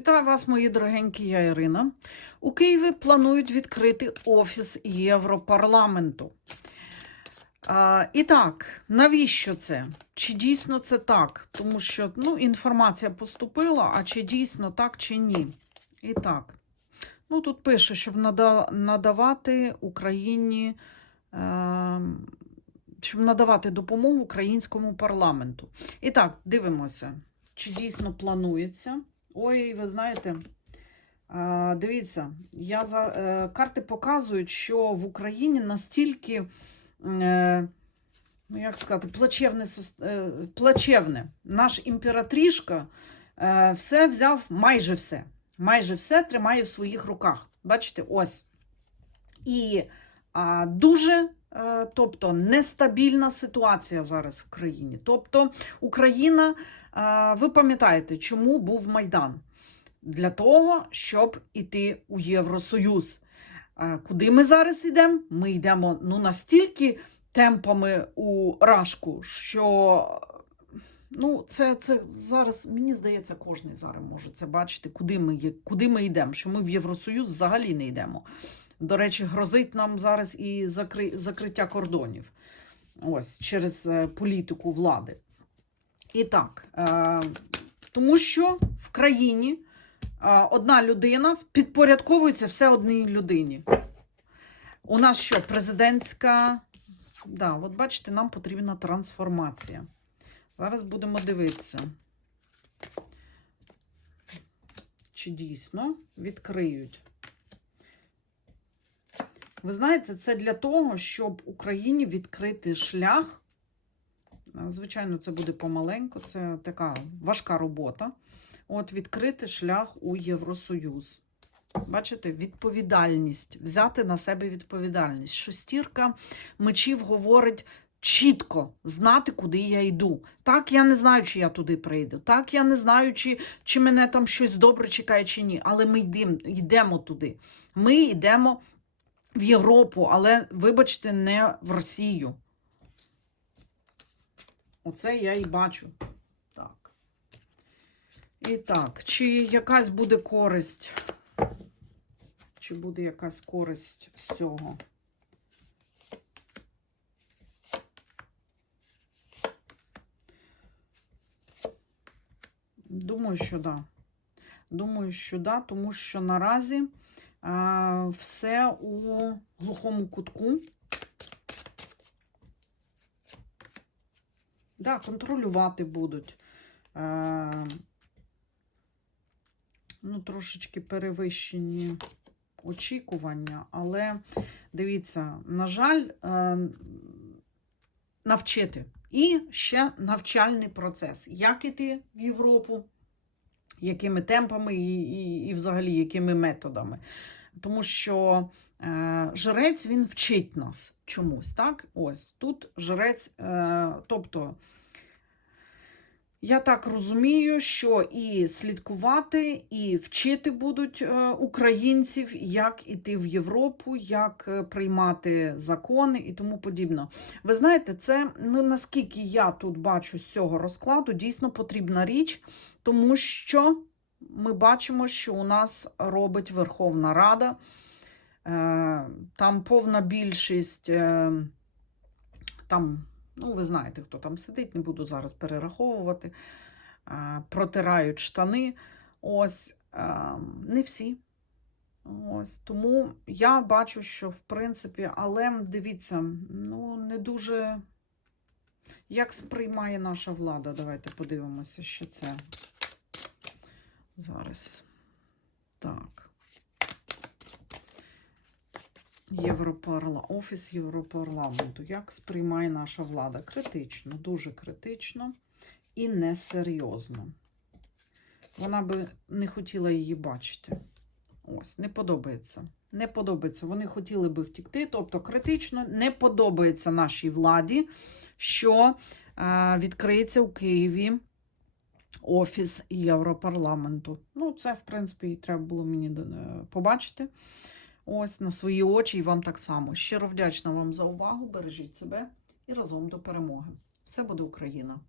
Вітаю вас, мої дорогенькі, я Ірина. У Києві планують відкрити офіс Європарламенту. А, і так, навіщо це? Чи дійсно це так? Тому що ну, інформація поступила, а чи дійсно так, чи ні? І так. Ну, тут пише, щоб надавати Україні, е, щоб надавати допомогу українському парламенту. І так, дивимося, чи дійсно планується. Ой, ви знаєте, дивіться, я за, е, карти показують, що в Україні настільки, е, ну як сказати, плачевне, е, плачевне. Наш імператрішка все взяв, майже все. Майже все тримає в своїх руках. Бачите, ось. І дуже, тобто, нестабільна ситуація зараз в країні. Тобто, Україна, е, ви пам'ятаєте, чому був Майдан? Для того, щоб іти у Євросоюз. Е, Куди ми зараз йдемо? Ми йдемо ну, настільки темпами у рашку, що ну, це, це зараз, мені здається, кожен зараз може це бачити, куди ми, куди ми йдемо, що ми в Євросоюз взагалі не йдемо. До речі, грозить нам зараз і закри... закриття кордонів ось через е, політику влади. І так, е, тому що в країні е, одна людина підпорядковується все одній людині. У нас що, президентська. Да, от бачите, нам потрібна трансформація. Зараз будемо дивитися, чи дійсно відкриють. Ви знаєте, це для того, щоб Україні відкрити шлях. Е, Звичайно, це буде помаленьку, це така важка робота. От відкрити шлях у Євросоюз. Бачите, відповідальність, взяти на себе відповідальність. Шестірка мечів говорить чітко знати, куди я йду. Так, я не знаю, чи я туди прийду. Так, я не знаю, чи, чи мене там щось добре чекає, чи ні. Але ми йдемо, йдемо туди. Ми йдемо в Європу, але, вибачте, не в Росію. Оце я і бачу. Так. І так, чи якась буде користь? Чи буде якась користь з цього? Думаю, що да. Думаю, що да, тому що наразі все у глухому кутку. Да, контролювати будуть. Ну, трошечки перевищені очікування, але дивіться, на жаль, е, навчити. І ще навчальний процес. Як іти в Європу, якими темпами і, і, і взагалі якими методами. Тому що е, жрець він вчить нас чомусь. так? Ось тут жрець, е, тобто. Я так розумію, що і слідкувати, і вчити будуть е, українців, як іти в Європу, як е, приймати закони і тому подібне. Ви знаєте, це ну наскільки я тут бачу з цього розкладу, дійсно потрібна річ, тому що ми бачимо, що у нас робить Верховна Рада. Е, Там повна більшість, там, ну, ви знаєте, хто там сидить, не буду зараз перераховувати. Протирають штани. Ось, не всі. Ось, тому я бачу, що в принципі, але дивіться, ну, не дуже. Як сприймає наша влада? Давайте подивимося, що це. Зараз. Так. Європарла... Офіс Європарламенту. Як сприймає наша влада? Критично, дуже критично і несерйозно. Вона би не хотіла її бачити. Ось, не подобається. Не подобається. Вони хотіли би втікти, тобто критично не подобається нашій владі, що е, відкриється у Києві офіс Європарламенту. Ну, це, в принципі, і треба було мені е, побачити. Ось на свої очі і вам так само. Щиро вдячна вам за увагу. Бережіть себе і разом до перемоги. Все буде Україна!